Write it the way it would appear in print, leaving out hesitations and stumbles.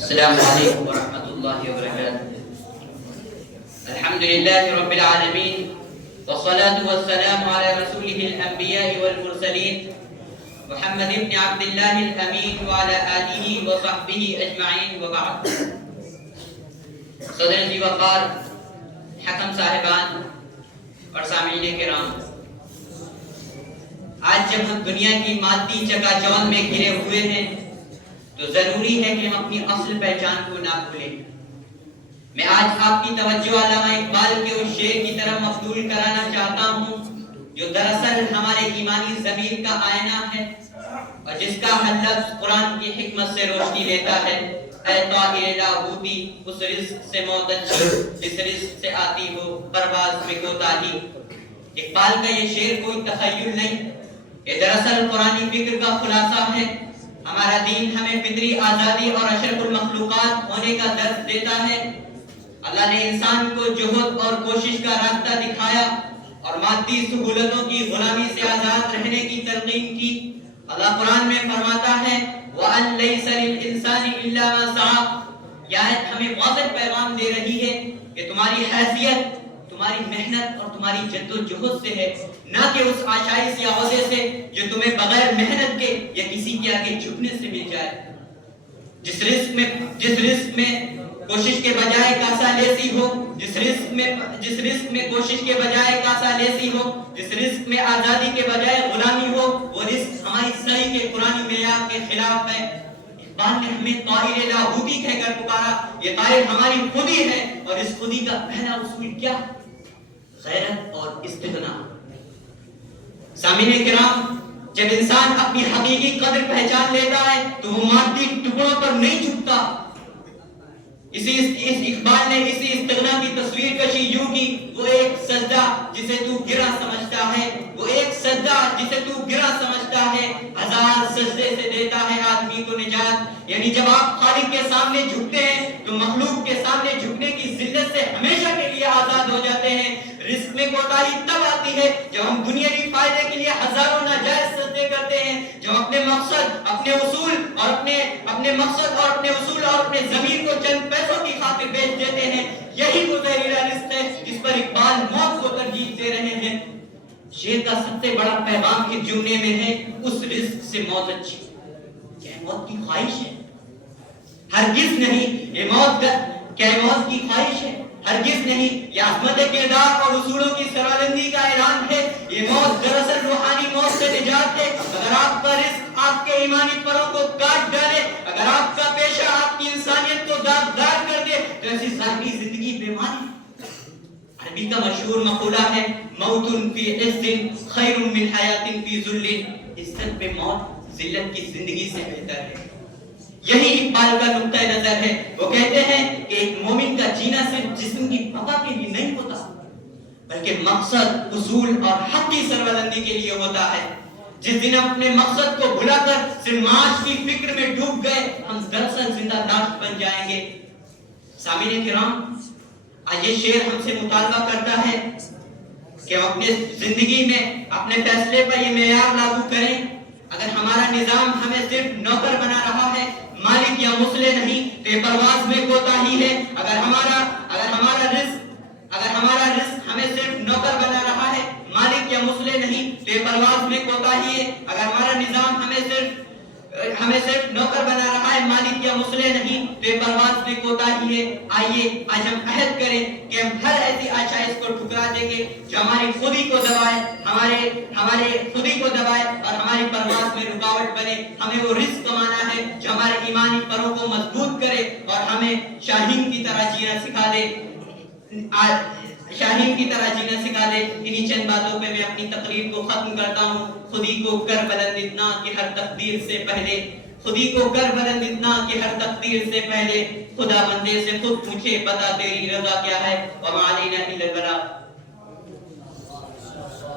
السلام علیکم ورحمۃ اللہ وبرکاتہ۔ الحمد للہ رب العالمین والصلاة والسلام علی رسولہ الانبیاء والمرسلین محمد بن عبد اللہ الامین وعلی آلہ وصحبہ اجمعین وبعد۔ صدر جی وقار، حکم صاحبان اور سامعین کرام، آج جب ہم دنیا کی مادی چکا چوند میں گھرے ہوئے ہیں تو ضروری ہے کہ ہم اپنی اصل پہچان کو نہ بھولیں۔ میں آج آپ کی توجہ علامہ اقبال کے اس شعر کی طرف مبذول کرانا چاہتا ہوں جو دراصل ہمارے ایمانی ضمیر کا آئینہ ہے اور جس کا ہر لفظ قرآن کی حکمت سے روشنی لیتا ہے۔ اے طائر لاہوتی، اس رزق سے موت اچھی جس رزق سے آتی ہو پرواز میں کوتاہی۔ اقبال کا یہ شعر کوئی تخیل نہیں، یہ دراصل قرآنی فکر کا خلاصہ ہے۔ ہمارا دین ہمیں فطری آزادی اور اشرف المخلوقات ہونے کا درس دیتا ہے۔ اللہ نے انسان کو جہد اور کوشش کا راستہ دکھایا اور مادی سہولتوں کی غلامی سے آزاد رہنے کی تلقین کی۔ اللہ قرآن میں فرماتا ہے وَأَن لَيْسَ لِلْإِنسَانِ إِلَّا مَا سَعَى۔ یہ آیت ہمیں واضح پیغام دے رہی ہے کہ تمہاری حیثیت تمہاری محنت اور تمہاری جد و جہد سے ہے، نہ کہ اس آشائش یا عہدے سے جو تمہیں بغیر محنت کے یا کسی کے آگے جھکنے سے مل جائے۔ جس رزق میں کوشش کے بجائے کاسا لیسی ہو، جس رزق میں کوشش کے بجائے کاسا لیسی ہو، جس رزق میں آزادی کے بجائے غلامی ہو، وہ رزق ہماری صحیح کے قرآنی معیار کے خلاف ہے۔ اقبال نے ہمیں طائر لاہوتی کہہ کر پکارا، یہ طائر ہماری خودی ہے اور اس خودی کا پہلا اصول کیا ہے؟ غیرت اور استغنا۔ سامعین کرام، جب انسان اپنی حقیقی قدر پہچان لیتا ہے تو وہ مادی ٹکڑوں پر نہیں جھکتا۔ اس اقبال نے اسی استغنا کی تصویر کشی یوں کی، وہ ایک سجدہ جسے تو گرا سمجھتا ہے، وہ ایک سجدہ جسے تو گرا سمجھتا ہے، ہزار سجدے سے دیتا ہے آدمی کو نجات۔ یعنی جب آپ خالق کے سامنے جھکتے ہیں تو مخلوق کے سامنے جھکنے کی ذلت سے ہمیشہ کے لیے آزاد ہو جاتے ہیں۔ رزق میں کوتاہی تب آتی ہے جب ہم دنیاوی فائدے کے لیے ہزاروں ناجائز سجدے کرتے ہیں، جب اپنے مقصد، اپنے اصول اور اپنے ضمیر کو چند پیسوں کی خاطر بیچ دیتے ہیں۔ یہی وہ زہریلا رزق ہے جس پر اقبال موت کو ترجیح دے رہے ہیں۔ شعر کا سب سے بڑا پیغام اس جملے میں ہے اس رزق سے موت اچھی۔ کیا موت کی خواہش ہے؟ ہرگز نہیں۔ یہ موت کیا موت کی خواہش ہے؟ ہرگز نہیں۔ یہ عظمت کردار اور اصولوں کی سربلندی کا اعلان ہے۔ یہ موت دراصل روحانی موت سے نجات ہے۔ اگر آپ کا رزق آپ کے ایمانی پروں کو کاٹ ڈالے، اگر آپ کا پیشہ آپ کی انسانیت کو داغدار کر دے تو ایسی ظاہری زندگی بیماری۔ عربی کا مشہور مقولہ ہے موت فی عز خیر من حیات فی ذل۔ عزت میں موت ذلت کی زندگی سے بہتر ہے۔ یہی اقبال کا نقطہ نظر ہے۔ وہ کہتے ہیں کہ ایک مومن کا جینا صرف جسم کی بقا کے لیے نہیں ہوتا بلکہ مقصد، اصول اور حق کی سربلندی کے لیے ہوتا ہے۔ جس دن اپنے مقصد کو بھلا کر صرف معاش کی فکر میں ڈوب گئے، ہم دراصل زندہ لاش بن جائیں گے۔ سامعین کرام، آج یہ شعر ہم سے مطالبہ کرتا ہے کہ ہم اپنے زندگی میں اپنے فیصلے پر یہ معیار لاگو کریں۔ اگر ہمارا نظام ہمیں صرف نوکر بنا رہا ہے، مالک یا مسلح نہیں، تو یہ پرواز میں کوتاہی ہے۔ اگر ہمارا رزق ہمیں صرف نوکر بنا رہا ہے، مالک یا مسلح نہیں، تو یہ پرواز میں کوتاہی ہے۔ اگر ہمارا نظام ہمیں صرف نوکر بنا رہا ہے، مالک یا مسلح نہیں، تو یہ پرواز میں کوتاہی ہے۔ آئیے آج ہم عہد کریں کہ ہم ہر ایسی آشائش کو ٹھکرا دیں گے جو ہماری خودی کو دبائے، ہمارے خودی کو دبائے اور ہماری پرواز میں رکاوٹ بنے۔ ہمیں وہ رزق کمانا ہے جو ہمارے ایمانی پروں کو مضبوط کرے اور ہمیں شاہین کی طرح جینا سکھا دے۔ انہی چند باتوں پہ میں اپنی تقریر کو ختم کرتا ہوں۔ خودی کو کر بلند اتنا کہ ہر تقدیر سے پہلے خدا بندے سے خود پوچھے بتا تیری رضا کیا ہے وما علینا الا البلاغ۔